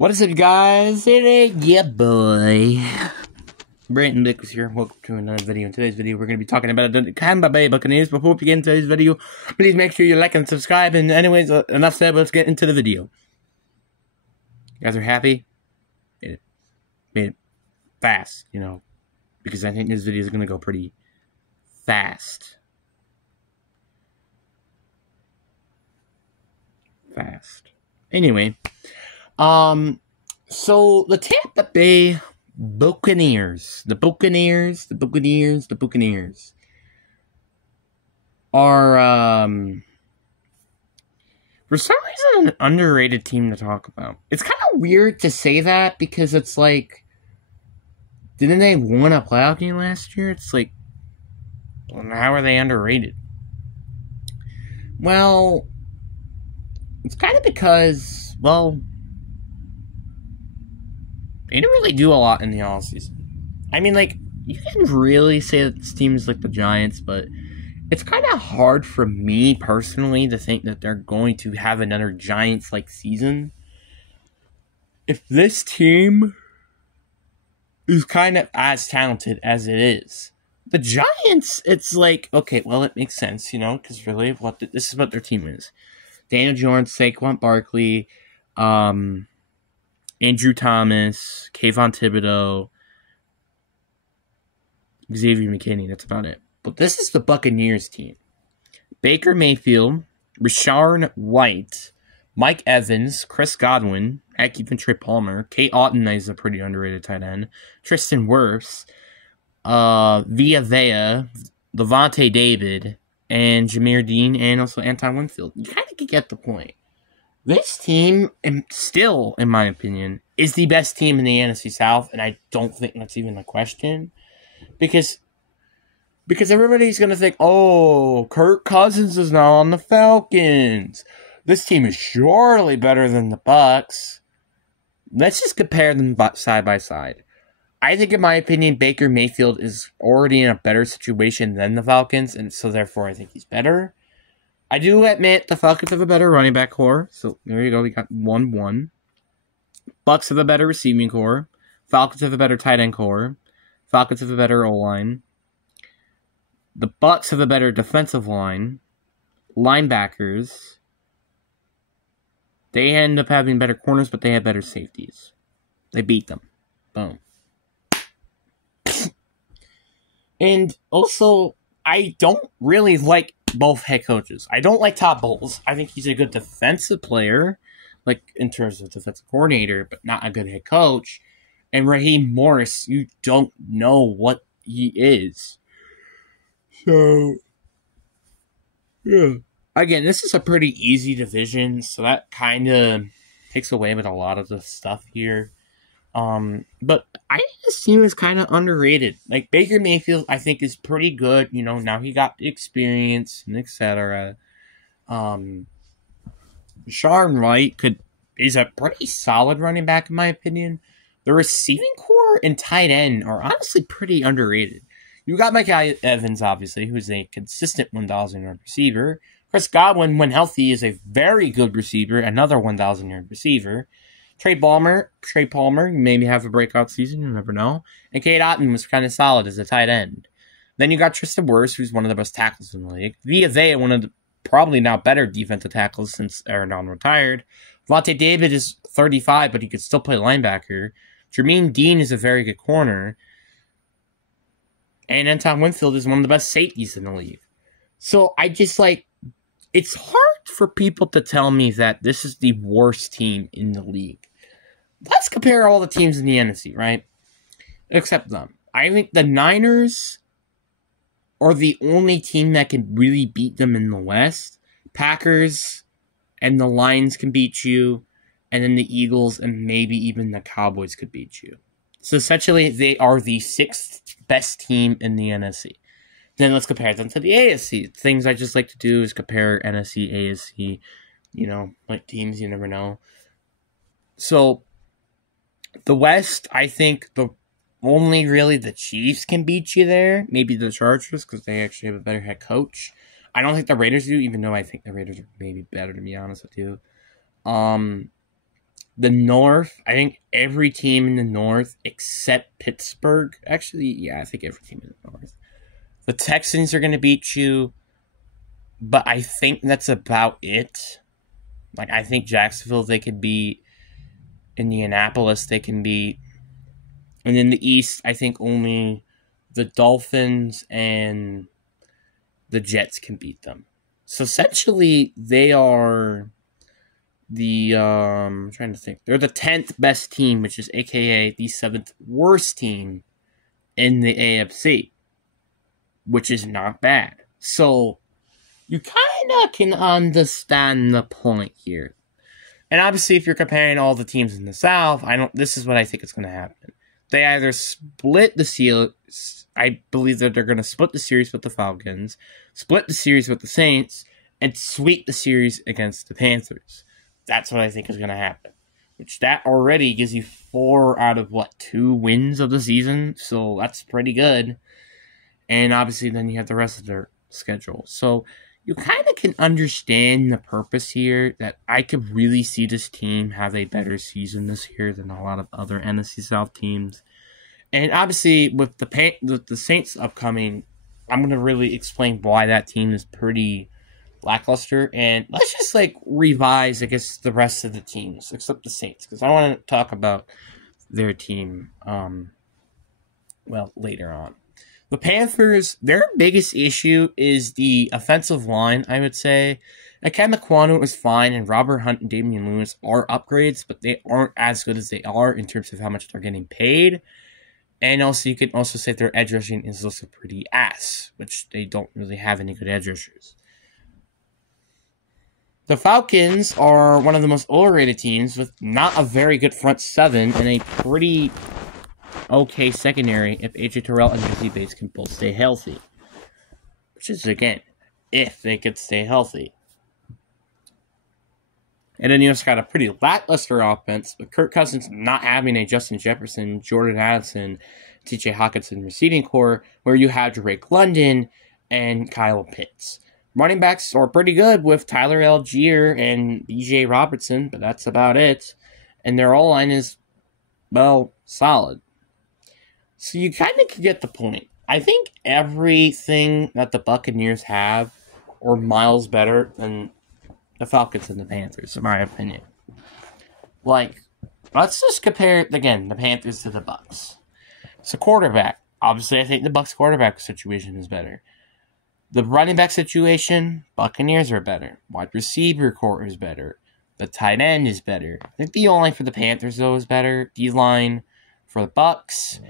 What is it, guys? It ain't yeah, boy. Brandon Dick was here. Welcome to another video. In today's video, we're going to be talking about the Tampa Bay Buccaneers. Before we begin today's video, please make sure you like and subscribe. And anyways, enough said, let's get into the video. You guys are happy? Made it fast, you know, because I think this video is going to go pretty fast. Anyway, so the Tampa Bay Buccaneers, the Buccaneers are, for some reason, an underrated team to talk about. It's kind of weird to say that because it's like, didn't they win a playoff game last year? It's like, well, how are they underrated? Well, it's kind of because, well, they didn't really do a lot in the offseason. I mean, like, you can really say that this team is like the Giants, but it's kind of hard for me personally to think that they're going to have another Giants-like season. If this team is kind of as talented as it is. The Giants, it's like, okay, well, it makes sense, you know, because really, this is what their team is. Daniel Jones, Saquon Barkley, Andrew Thomas, Kayvon Thibodeau, Xavier McKinney. That's about it. But this is the Buccaneers team. Baker Mayfield, Rashard White, Mike Evans, Chris Godwin, heck, even Trey Palmer, Kate Otten is a pretty underrated tight end, Tristan Wirfs, Villa, Levante David, and Jameer Dean, and also Anton Winfield. You kind of get the point. This team, still, in my opinion, is the best team in the NFC South, and I don't think that's even a question. Because everybody's going to think, oh, Kirk Cousins is now on the Falcons. This team is surely better than the Bucs. Let's just compare them side by side. I think, in my opinion, Baker Mayfield is already in a better situation than the Falcons, and so therefore I think he's better. I do admit the Falcons have a better running back core, so there you go, we got 1-1. Bucs have a better receiving core. Falcons have a better tight end core. Falcons have a better O-line. The Bucs have a better defensive line. Linebackers. They end up having better corners, but they have better safeties. They beat them. Boom. And also, I don't really like both head coaches. I don't like Todd Bowles. I think he's a good defensive player, like in terms of defensive coordinator, but not a good head coach. And Raheem Morris, you don't know what he is. So, yeah. Again, this is a pretty easy division, so that kind of takes away with a lot of the stuff here. But I think this team is kind of underrated. Like, Baker Mayfield, I think, is pretty good. You know, now he got the experience and etc. Rashard White is a pretty solid running back, in my opinion. The receiving core and tight end are honestly pretty underrated. You got Mike Evans, obviously, who's a consistent 1,000-yard receiver. Chris Godwin, when healthy, is a very good receiver, another 1,000-yard receiver. Trey Palmer, maybe have a breakout season, you never know. And Kate Otten was kind of solid as a tight end. Then you got Tristan Wirfs, who's one of the best tackles in the league. Villa, one of the probably now better defensive tackles since Aaron Donald retired. Levante David is 35, but he could still play linebacker. Jermaine Dean is a very good corner. And Anton Winfield is one of the best safeties in the league. So I just like, it's hard for people to tell me that this is the worst team in the league. Let's compare all the teams in the NFC, right? Except them. I think the Niners are the only team that can really beat them in the West. Packers and the Lions can beat you. And then the Eagles and maybe even the Cowboys could beat you. So essentially, they are the 6th best team in the NFC. Then let's compare them to the AFC. Things I just like to do is compare NFC, AFC, you know, like teams you never know. So, the West, I think only really the Chiefs can beat you there. Maybe the Chargers, because they actually have a better head coach. I don't think the Raiders do, even though I think the Raiders are maybe better, to be honest with you. The North, I think every team in the North except Pittsburgh. Actually, yeah, I think every team in the North. The Texans are going to beat you, but I think that's about it. Like, I think Jacksonville, they could beat. Indianapolis, they can beat. And in the East, I think only the Dolphins and the Jets can beat them. So essentially, they are I'm trying to think. They're the 10th best team, which is AKA the 7th worst team in the AFC, which is not bad. So you kind of can understand the point here. And obviously, if you're comparing all the teams in the South, this is what I think is going to happen. They either split the series. I believe that they're going to split the series with the Falcons, split the series with the Saints, and sweep the series against the Panthers. That's what I think is going to happen. Which that already gives you 4 out of 2 wins of the season. So that's pretty good. And obviously, then you have the rest of their schedule. So you kind of can understand the purpose here that I could really see this team have a better season this year than a lot of other NFC South teams. And obviously, with the Saints upcoming, I'm going to really explain why that team is pretty lackluster. And let's just revise, I guess, the rest of the teams, except the Saints, because I want to talk about their team, later on. The Panthers, their biggest issue is the offensive line, I would say. Ken McQuanu is fine, and Robert Hunt and Damian Lewis are upgrades, but they aren't as good as they are in terms of how much they're getting paid. And also, you can also say their edge rushing is also pretty ass, which they don't really have any good edge rushers. The Falcons are one of the most overrated teams with not a very good front seven and a pretty okay secondary if AJ Terrell and Jesse Bates can both stay healthy. Which is, again, if they could stay healthy. And then you also got a pretty lackluster offense, with Kirk Cousins not having a Justin Jefferson, Jordan Addison, TJ Hawkinson receiving core, where you have Drake London and Kyle Pitts. Running backs are pretty good with Tyler Algier and BJ Robertson, but that's about it. And their O-line is, solid. So you kind of can get the point. I think everything that the Buccaneers have are miles better than the Falcons and the Panthers, in my opinion. Let's just compare, again, the Panthers to the Bucs. So quarterback. Obviously, I think the Bucs quarterback situation is better. The running back situation, Buccaneers are better. Wide receiver core is better. The tight end is better. I think the O-line for the Panthers, though, is better. D-line for the Bucs,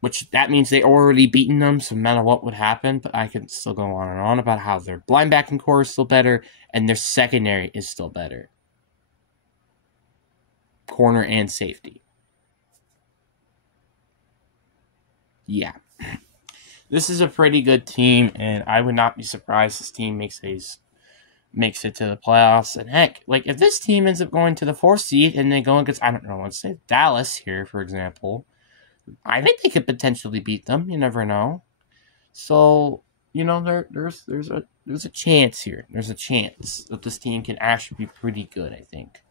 which that means they already beaten them, so no matter what would happen. But I could still go on and on about how their linebacking core is still better and their secondary is still better. Corner and safety. Yeah. This is a pretty good team, and I would not be surprised this team makes it to the playoffs. And heck, if this team ends up going to the 4th seed and they go against, I don't know, let's say Dallas here, for example, I think they could potentially beat them. You never know. So, there's a chance here. There's a chance that this team can actually be pretty good, I think.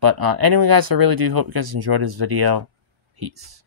But anyway, guys, I really do hope you guys enjoyed this video. Peace.